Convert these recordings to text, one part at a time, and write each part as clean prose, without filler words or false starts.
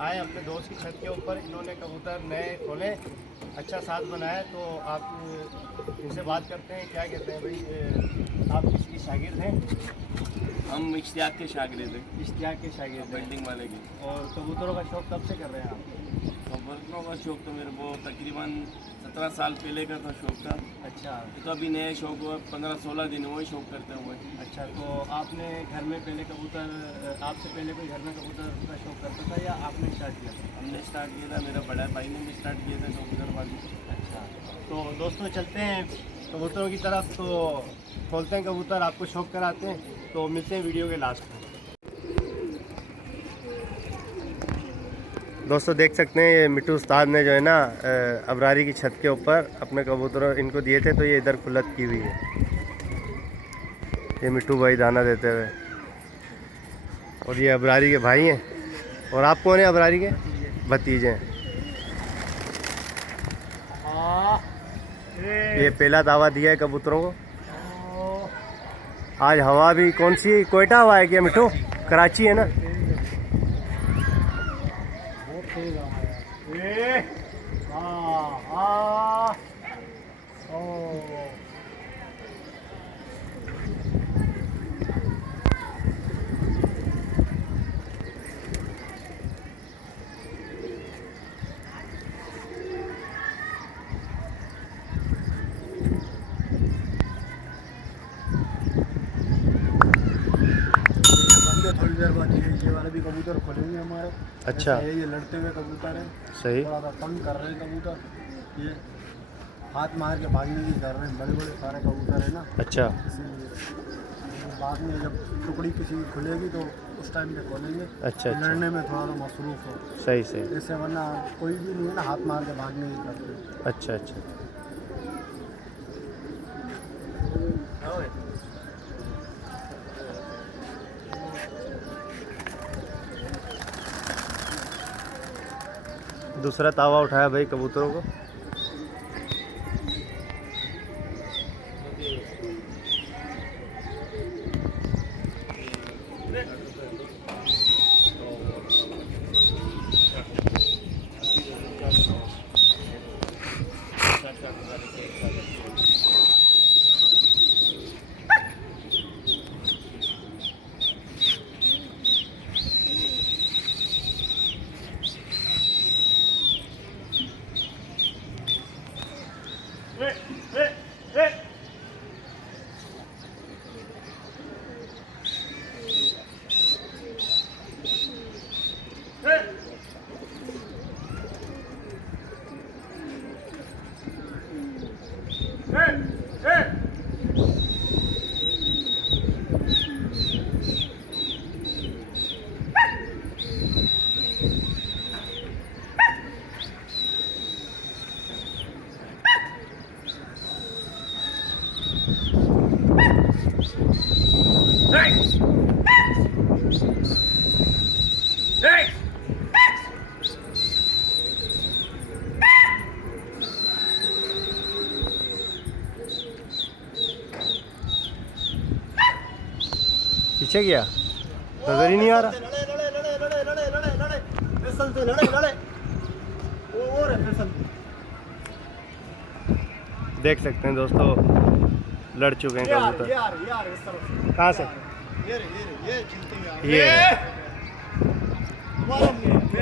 आए अपने दोस्त की छत के ऊपर। इन्होंने कबूतर नए खोले, अच्छा साथ बनाया। तो आप इनसे बात करते हैं, क्या कहते हैं भाई, आप किसकी शागिर्द हैं? हम इश्तियाक के शागिर्द हैं, इश्तियाक के शागिर्द हैं। बिल्डिंग वाले की। और कबूतरों का शौक़ कब से कर रहे हैं आप? कबूतरों का शौक़ तो मेरे को तकरीबन 17 साल पहले का था शौक़ था। अच्छा। तो अभी नए शौक़ हुआ 15-16 दिन हुए शौक़ करते हुए। अच्छा, तो आपने घर में पहले कबूतर, आपसे पहले कोई घर में कबूतर का शौक़ करता था या आपने स्टार्ट किया था? हमने स्टार्ट किया था, मेरा बड़ा भाई ने भी स्टार्ट किया था कबूतरबाजी। अच्छा, तो दोस्तों चलते हैं कबूतरों की तरफ, तो खोलते हैं कबूतर, आपको शौक़ कराते हैं। तो मिलते हैं वीडियो के लास्ट में। दोस्तों देख सकते हैं ये मिट्टू उस्ताद ने जो है ना अबरारी की छत के ऊपर अपने कबूतर इनको दिए थे, तो ये इधर खुलत की हुई है। ये मिट्टू भाई दाना देते हुए, और ये अबरारी के भाई हैं। और आप कौन है? अबरारी के भतीजे हैं। ये पहला दावा दिया है कबूतरों को। आज हवा भी कौन सी, कोयटा हवा है क्या मिट्टू? कराची है ना? थोड़ी देर बाद ये वाले भी कबूतर खोलेंगे हमारे। अच्छा, ये लड़ते हुए कबूतर है, सही। थोड़ा सा तंग कर रहे हैं कबूतर, ये हाथ मार के भागने की कर रहे हैं, बड़े बड़े सारे कबूतर है ना, अच्छा, इसीलिए बाद में जब टुकड़ी किसी की खुलेगी तो उस टाइम पे खोलेंगे। अच्छा, अच्छा, लड़ने में थोड़ा सा मसरूफ हो, सही सही। इससे वरना कोई भी नहीं है ना हाथ मार के भागने की करते हैं। अच्छा अच्छा। दूसरा तावा उठाया भाई कबूतरों को। पीछे गया, नजर ही नहीं आ रहा। देख सकते हैं दोस्तों, लड़ चुके हैं कबूतर। कहाँ से? ये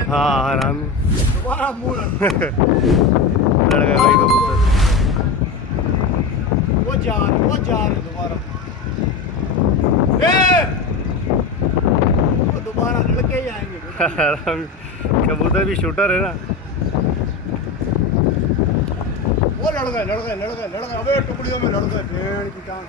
हाँ आराम लड़ गए भाई कबूतर। वो जा रहे दोबारा, वो दोबारा लड़के ही आएंगे। आराम, कबूतर भी शूटर है ना। वो लड़ गए, अबे टुकड़ियों में लड़ गए, भेड़ की टांग।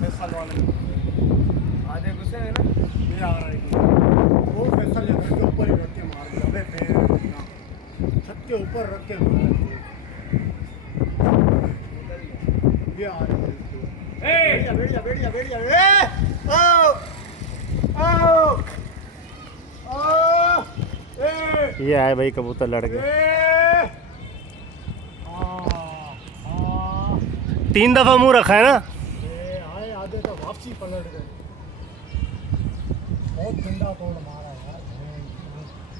फैसल वाले आधे गुस्से है ना, ये आ रहा है वो फैसल के ऊपर ही रख के मार दिया। अबे भेड़ की टांग, छत के ऊपर रख के मार दिया। ये आ रहा है, बैठ जा, ये आए भाई कबूतर लड़ गए। 3 दफा मुंह रखा है ना। ये आए आधे तो वापसी पलट गए। बहुत ठंडा तोड़ मारा यार,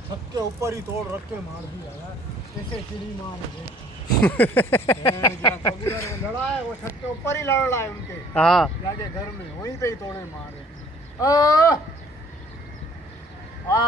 छत के ऊपर ही तोड़ रख के मार दिया यार, कैसे चिड़ी मार दे। कबूतर में लड़ा है, वो छत के ऊपर ही लड़ रहा है उनके, हाँ जाके घर में वहीं पे ही तोड़े मारे। आ